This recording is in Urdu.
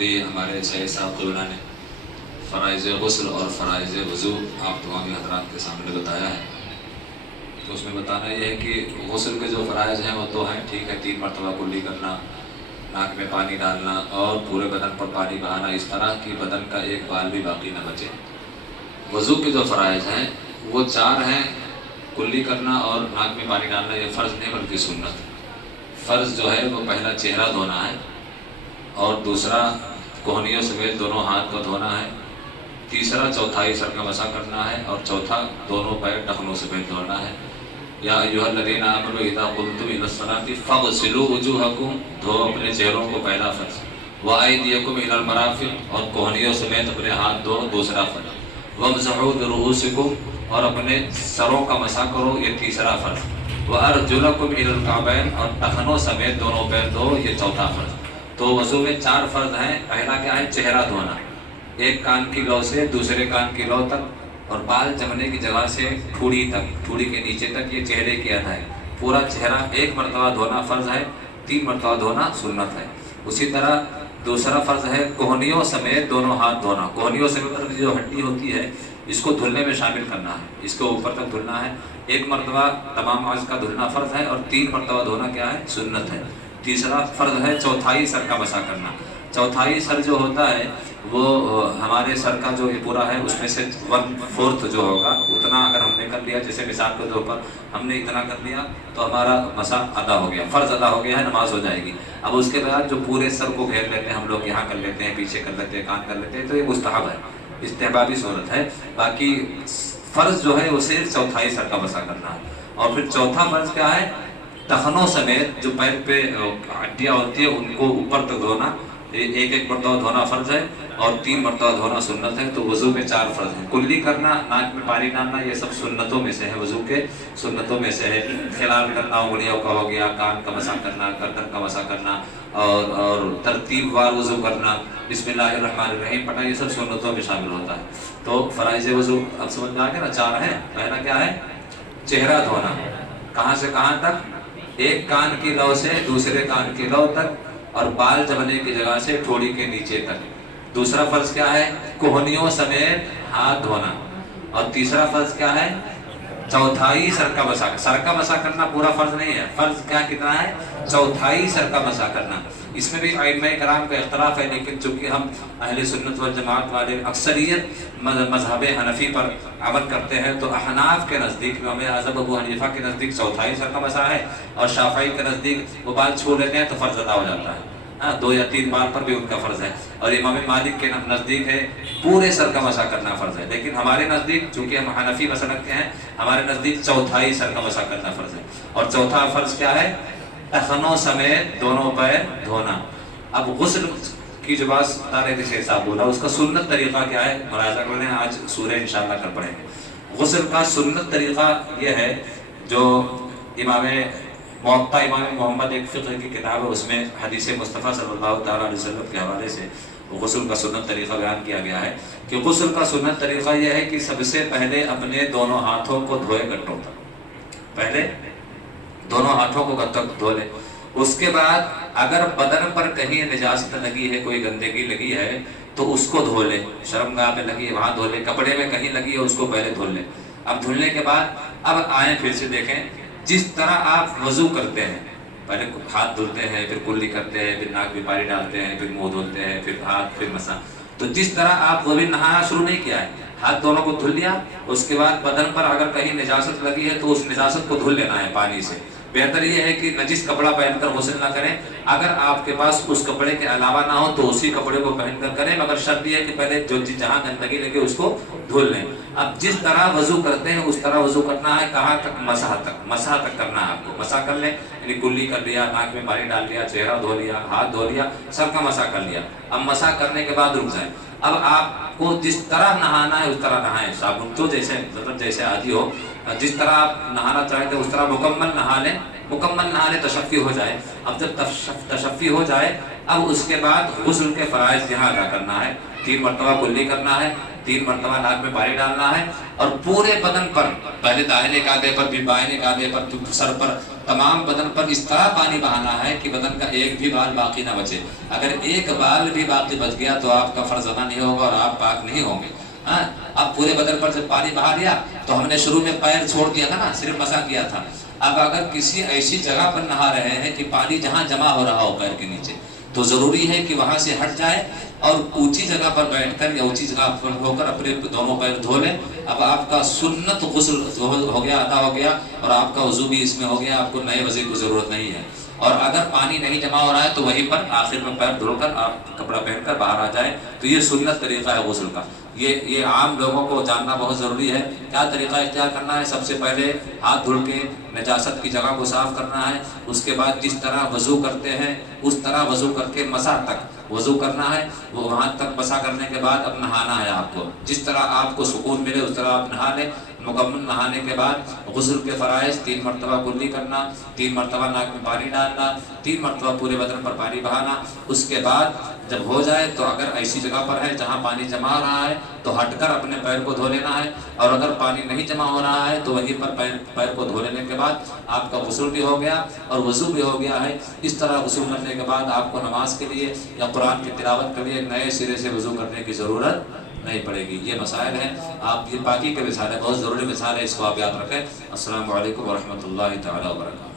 ابھی ہمارے سید صاحب قبلہ نے فرائض غسل اور فرائض وضو آپ تمامی حضرات کے سامنے بتایا ہے، تو اس میں بتانا یہ ہے کہ غسل کے جو فرائض ہیں وہ تو ہیں، ٹھیک ہے، 3 مرتبہ کلی کرنا، ناک میں پانی ڈالنا اور پورے بدن پر پانی بہانا، اس طرح کہ بدن کا ایک بال بھی باقی نہ بچے۔ وضو کے جو فرائض ہیں وہ 4 ہیں، کلی کرنا اور ناک میں پانی ڈالنا، یہ فرض نہیں بلکہ سنت۔ فرض جو ہے وہ پہلا چہرہ دھونا ہے، اور دوسرا کوہنیوں سمیت دونوں ہاتھ کو دھونا ہے، تیسرا چوتھائی سر کا مسح کرنا ہے، اور چوتھا دونوں پیر ٹخنوں سمیت دھونا ہے۔ یا ایھا الذین آمنوا اذا قمتم الی الصلاۃ فاغسلوا وجوہکم، دھو اپنے چہروں کو، پہلا فرض، وایدیکم الی المرافق، اور کوہنیوں سمیت اپنے ہاتھ دھو، دوسرا فرض، وامسحوا برؤوسکم، اور اپنے سروں کا مسح کرو، یہ تیسرا فرض، وارجلکم الی الکعبین، اور ٹخنوں سمیت دونوں پیر دھو، یہ چوتھا فرض۔ تو وضو میں 4 فرض ہیں۔ پہلا کیا ہے؟ چہرہ دھونا، ایک کان کی لو سے دوسرے کان کی لو تک، اور بال جمنے کی جگہ سے ٹھوڑی تک، ٹھوڑی کے نیچے تک، یہ چہرے کی ادا ہے۔ پورا چہرہ 1 مرتبہ دھونا فرض ہے، 3 مرتبہ دھونا سنت ہے۔ اسی طرح دوسرا فرض ہے کوہنیوں سمیت دونوں ہاتھ دھونا۔ کوہنیوں سمیت جو ہڈی ہوتی ہے اس کو دھلنے میں شامل کرنا ہے، اس کو اوپر تک دھلنا ہے۔ 1 مرتبہ تمام اعضاء کا دھلنا فرض ہے، اور 3 مرتبہ دھونا کیا ہے؟ سنت ہے۔ تیسرا فرض ہے چوتھائی سر کا مسح کرنا۔ چوتھائی سر جو ہوتا ہے وہ ہمارے سر کا جو یہ پورا ہے اس میں سے 1/4 جو ہوگا، اتنا اگر ہم نے کر لیا، جیسے مثال کے طور پر ہم نے اتنا کر لیا تو ہمارا مسح ادا ہو گیا، فرض ادا ہو گیا ہے، نماز ہو جائے گی۔ اب اس کے بعد جو پورے سر کو گھیر لیتے ہیں ہم لوگ، یہاں کر لیتے ہیں، پیچھے کر لیتے ہیں، کان کر لیتے ہیں، تو یہ مستحب ہے، استحبابی صورت ہے۔ باقی فرض جو ہے وہ صرف چوتھائی سر کا مسح کرنا ہے۔ اور پھر چوتھا فرض کیا ہے؟ ٹخنوں سمیت جو پیر پہ ہڈیاں ہوتی ہیں ان کو اوپر تک دھونا، 1 مرتبہ دھونا فرض ہے، اور 3 مرتبہ دھونا سنت ہے۔ تو وضو میں 4 فرض ہیں۔ کلی کرنا، ناک میں پانی ڈالنا، یہ سب سنتوں میں سے ہے، وضو کے سنتوں میں سے ہے۔ خلال کرنا انگلیوں کا ہو گیا، کان کا مسح کرنا، گردن کا مسح کرنا، اور ترتیب وار وضو کرنا، بسم اللہ الرحمن الرحیم پڑھنا، یہ سب سنتوں میں شامل ہوتا ہے۔ تو فرائض وضو اب سمجھ میں آ گیا نا؟ 4 ہیں۔ پہلا کیا ہے؟ چہرہ دھونا، کہاں سے کہاں تک؟ ایک کان کی لو سے دوسرے کان کی لو تک، اور بال جمنے کی جگہ سے ٹھوڑی کے نیچے تک۔ دوسرا فرض کیا ہے؟ کوہنیوں سمیت ہاتھ دھونا۔ اور تیسرا فرض کیا ہے؟ چوتھائی سر کا مسح۔ سر کا مسح کرنا پورا فرض نہیں ہے، فرض کیا کتنا ہے؟ چوتھائی سر کا مسح کرنا۔ اس میں بھی ائمہ کرام کا اختلاف ہے، لیکن چونکہ ہم اہل سنت والجماعت والے اکثریت مذہب حنفی پر عمل کرتے ہیں، تو احناف کے نزدیک، امام اعظم ابو حنیفہ کے نزدیک چوتھائی سر کا مسح ہے، اور شافعی کے نزدیک وہ بال چھو لیتے ہیں تو فرض ادا ہو جاتا ہے، 2 یا 3 بال پر بھی ان کا فرض ہے۔ اور امام مالک کے نزدیک ہے پورے سر کا مسح کرنا فرض ہے، لیکن ہمارے نزدیک چونکہ ہم حنفی مسلک کے ہیں، ہمارے نزدیک چوتھائی سر کا مسح کرنا فرض ہے۔ اور چوتھا فرض کیا ہے؟ ٹخنوں سمیت دونوں پیر دھونا۔ اب غسل کی جو بات بتا رہے تھے شیخ صاحب بولا، اس کا سنت طریقہ کیا ہے؟ ملاحظہ کر لیں، آج سورہ انشاءاللہ کر پڑھیں گے۔ غسل کا سنت طریقہ یہ ہے، جو امام موطا امام محمد ایک فقہ کی کتاب ہے، اس میں حدیث مصطفیٰ صلی اللہ تعالیٰ علیہ وسلم کے حوالے سے غسل کا سنت طریقہ بیان کیا گیا ہے کہ غسل کا سنت طریقہ یہ ہے کہ سب سے پہلے اپنے دونوں ہاتھوں کو دھوئے گٹوں تک، پہلے دونوں ہاتھوں کو گٹوں تک دھو لے۔ اس کے بعد اگر بدن پر کہیں نجاست لگی ہے، کوئی گندگی لگی ہے تو اس کو دھو لے، شرمگاہ پہ لگی ہے وہاں دھو لے، کپڑے میں کہیں لگی ہے اس کو پہلے دھو لے۔ اب دھلنے کے بعد اب آئیں پھر سے دیکھیں، جس طرح آپ وضو کرتے ہیں، پہلے ہاتھ دھلتے ہیں، پھر کلی کرتے ہیں، پھر ناک میں پانی ڈالتے ہیں، پھر منہ دھلتے ہیں، پھر ہاتھ، پھر مسح، تو جس طرح آپ وہ بھی نہانا شروع نہیں کیا ہے، ہاتھ دونوں کو دھل لیا، اس کے بعد بدن پر اگر کہیں نجاست لگی ہے تو اس نجاست کو دھل لینا ہے پانی سے۔ بہتر یہ ہے کہ نجس کپڑا پہن کر غسل نہ کریں، اگر آپ کے پاس اس کپڑے کے علاوہ نہ ہو تو اسی کپڑے کو پہن کر کریں، مگر شرط یہ ہے کہ پہلے جو جہاں گندگی لگے اس کو دھل لیں۔ اب جس طرح وضو کرتے ہیں اس طرح وضو کرنا ہے، کہاں تک؟ مسح تک، مسح تک کرنا ہے آپ کو۔ مسح کر لیں یعنی کلی کر لیا، ناک میں پانی ڈال لیا، چہرہ دھو لیا، ہاتھ دھو لیا، سر کا مسح کر لیا۔ اب مسح کرنے کے بعد رک جائیں، اب آپ کو جس طرح نہانا ہے اس طرح نہائیں، صابن تو جیسے ضرورت جیسے عادی ہو، جس طرح آپ نہانا چاہتے ہیں اس طرح مکمل نہا لیں، مکمل نہا لیں، تشفی ہو جائے۔ اب جب تشفی ہو جائے، اب اس کے بعد غسل کے فرائض یہاں ادا کرنا ہے، 3 مرتبہ کلی کرنا ہے، 3 مرتبہ ناک میں پانی ڈالنا ہے، اور پورے بدن پر، پہلے داہنے کاندھے پر، پھر بائیں کاندھے پر، سر پر تمام بدن پر اس طرح پانی بہانا ہے کہ بدن کا ایک بھی بال باقی نہ بچے. اگر ایک بال بھی باقی بچ گیا تو آپ کا فرض ادا نہیں ہوگا اور آپ پاک نہیں ہوں گے. ہاں اب پورے بدن پر جب پانی بہا لیا تو ہم نے شروع میں پیر چھوڑ دیا تھا نا, صرف مسح کیا تھا. اب اگر کسی ایسی جگہ پر نہا رہے ہیں کہ پانی جہاں جمع ہو رہا ہو پیر کے نیچے, تو ضروری ہے کہ وہاں سے ہٹ جائے اور اونچی جگہ پر بیٹھ کر یا اونچی جگہ پر ہو کر اپنے دونوں پیر دھو لیں. اب آپ کا سنت غسل ہو گیا, ادا ہو گیا, اور آپ کا وضو بھی اس میں ہو گیا. آپ کو نئے وضو کی ضرورت نہیں ہے. اور اگر پانی نہیں جمع ہو رہا ہے تو وہیں پر آخر میں پیر دھو کر آپ کپڑا پہن کر باہر آ جائیں. تو یہ سنت طریقہ ہے غسل کا. یہ عام لوگوں کو جاننا بہت ضروری ہے. کیا طریقہ اختیار کرنا ہے؟ سب سے پہلے ہاتھ دھل کے نجاست کی جگہ کو صاف کرنا ہے. اس کے بعد جس طرح وضو کرتے ہیں اس طرح وضو کر کے مسح تک وضو کرنا ہے. وہ وہاں تک مسح کرنے کے بعد اب نہانا ہے آپ کو. جس طرح آپ کو سکون ملے اس طرح آپ نہا لیں. مکمل نہانے کے بعد غسل کے فرائض 3 مرتبہ کلی کرنا, 3 مرتبہ ناک میں پانی ڈالنا, 3 مرتبہ پورے بدن پر پانی بہانا. اس کے بعد جب ہو جائے تو اگر ایسی جگہ پر ہے جہاں پانی جمع ہو رہا ہے تو ہٹ کر اپنے پیر کو دھو لینا ہے. اور اگر پانی نہیں جمع ہو رہا ہے تو وہیں پر پیر کو دھو لینے کے بعد آپ کا غسل بھی ہو گیا اور وضو بھی ہو گیا ہے. اس طرح غسل کرنے کے بعد آپ کو نماز کے لیے یا قرآن کی تلاوت کے لیے نئے سرے سے وضو کرنے کی ضرورت نہیں پڑے گی. یہ مسائل ہیں. آپ یہ باقی کے مثال ہے, بہت ضروری مثال ہے, اس کو آپ یاد رکھیں. السلام علیکم ورحمۃ اللہ تعالیٰ وبرکاتہ.